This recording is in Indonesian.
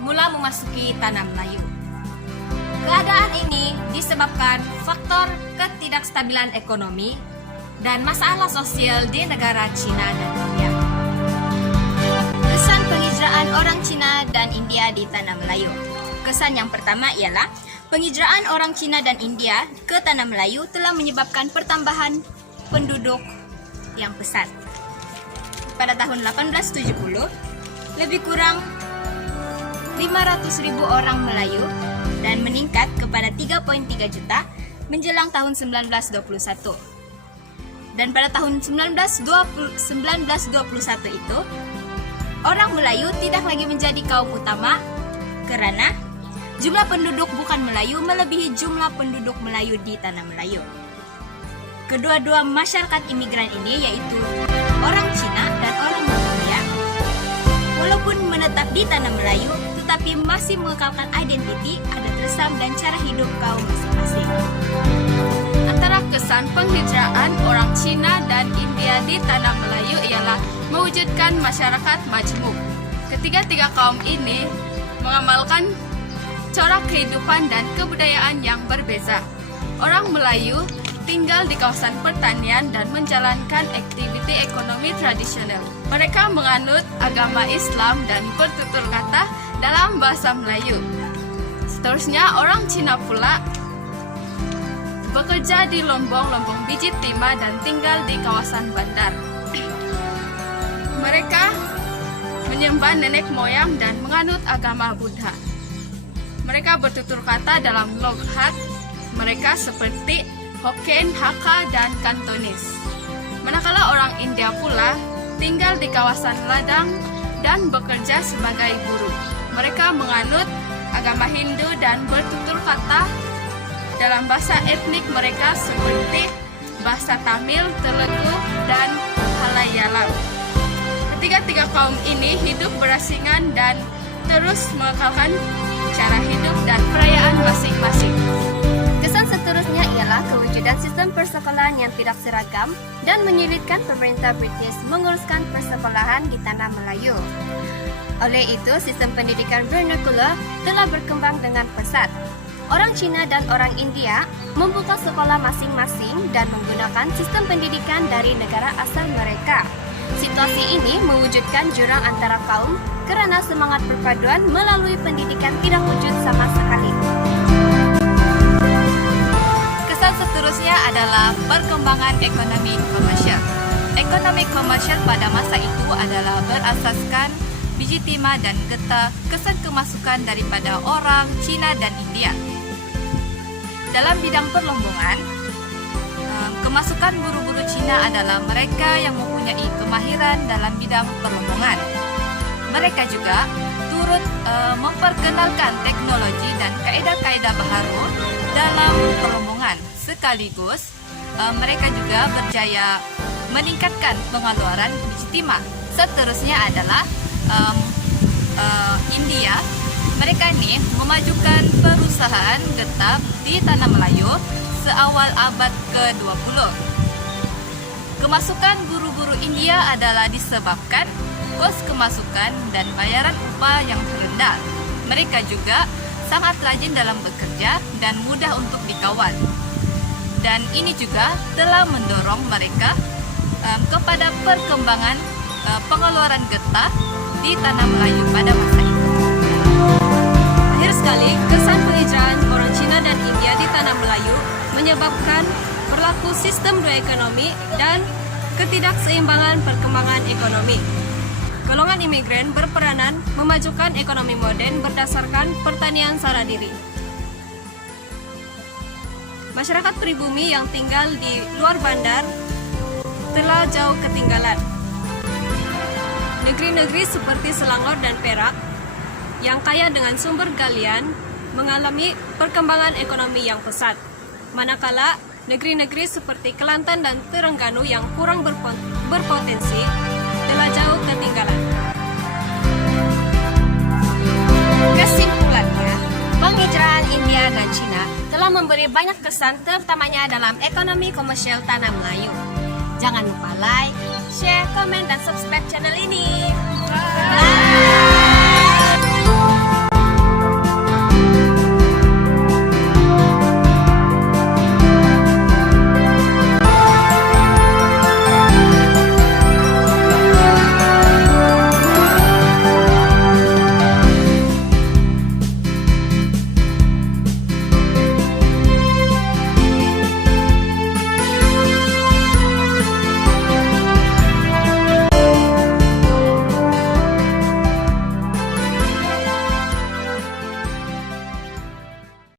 mula memasuki tanah Melayu. Keadaan ini disebabkan faktor ketidakstabilan ekonomi dan masalah sosial di negara Cina dan India. Kesan penghijraan orang Cina dan India di tanah Melayu. Kesan yang pertama ialah penghijraan orang Cina dan India ke tanah Melayu telah menyebabkan pertambahan penduduk yang pesat. Pada tahun 1870, lebih kurang 500.000 orang Melayu dan meningkat kepada 3,3 juta menjelang tahun 1921. Dan pada tahun 1921 itu, orang Melayu tidak lagi menjadi kaum utama karena jumlah penduduk bukan Melayu melebihi jumlah penduduk Melayu di tanah Melayu. Kedua-dua masyarakat imigran ini yaitu orang Cina dan orang India, walaupun menetap di tanah Melayu, tetapi masih mengekalkan identiti, adat resam, dan cara hidup kaum masing-masing. Antara kesan penghijraan orang Cina dan India di tanah Melayu ialah mewujudkan masyarakat majmuk. Ketiga-tiga kaum ini mengamalkan corak kehidupan dan kebudayaan yang berbeza. Orang Melayu tinggal di kawasan pertanian dan menjalankan aktiviti ekonomi tradisional. Mereka menganut agama Islam dan bertutur kata dalam bahasa Melayu. Seterusnya, orang Cina pula bekerja di lombong-lombong biji timah dan tinggal di kawasan bandar. Mereka menyembah nenek moyang dan menganut agama Buddha. Mereka bertutur kata dalam logat mereka seperti Hokkien, Hakka, dan Kantonis. Manakala orang India pula tinggal di kawasan ladang dan bekerja sebagai buruh. Mereka menganut agama Hindu dan bertutur kata dalam bahasa etnik mereka seperti bahasa Tamil, Telugu, dan Malayalam. Ketiga-tiga kaum ini hidup berasingan dan terus mengekalkan cara hidup dan perayaan masing-masing. Kesan seterusnya ialah kewujudan sistem persekolahan yang tidak seragam dan menyulitkan pemerintah British menguruskan persekolahan di tanah Melayu. Oleh itu, sistem pendidikan vernacular telah berkembang dengan pesat. Orang Cina dan orang India membuka sekolah masing-masing dan menggunakan sistem pendidikan dari negara asal mereka. Situasi ini mewujudkan jurang antara kaum karena semangat perpaduan melalui pendidikan tidak wujud sama sekali. Kesan seterusnya adalah perkembangan ekonomi komersial. Ekonomi komersial pada masa itu adalah berasaskan biji timah dan getah, kesan kemasukan daripada orang Cina dan India. Dalam bidang perlombongan, kemasukan buru-buru Cina adalah mereka yang mempunyai kemahiran dalam bidang perlombongan. Mereka juga turut memperkenalkan teknologi dan kaedah-kaedah baru dalam perlombongan. Sekaligus, mereka juga berjaya meningkatkan pengeluaran biji timah. Seterusnya adalah India. Mereka ini memajukan perusahaan getah di tanah Melayu seawal abad ke-20. Kemasukan buru-buru India adalah disebabkan kos kemasukan dan bayaran upah yang rendah. Mereka juga sangat rajin dalam bekerja dan mudah untuk dikawal. Dan ini juga telah mendorong mereka kepada perkembangan pengeluaran getah di tanah Melayu pada masa itu. Akhir sekali, kesan penghijraan orang Cina dan India di tanah Melayu menyebabkan berlaku sistem dua ekonomi dan ketidakseimbangan perkembangan ekonomi. Golongan imigran berperanan memajukan ekonomi modern berdasarkan pertanian sara diri. Masyarakat pribumi yang tinggal di luar bandar telah jauh ketinggalan. Negeri-negeri seperti Selangor dan Perak yang kaya dengan sumber galian mengalami perkembangan ekonomi yang pesat. Manakala negeri-negeri seperti Kelantan dan Terengganu yang kurang berpotensi telah jauh ketinggalan. Kesimpulannya, penghijraan India dan Cina telah memberi banyak kesan terutamanya dalam ekonomi komersial tanah Melayu. Jangan lupa like, share, komen, dan subscribe channel ini. Bye!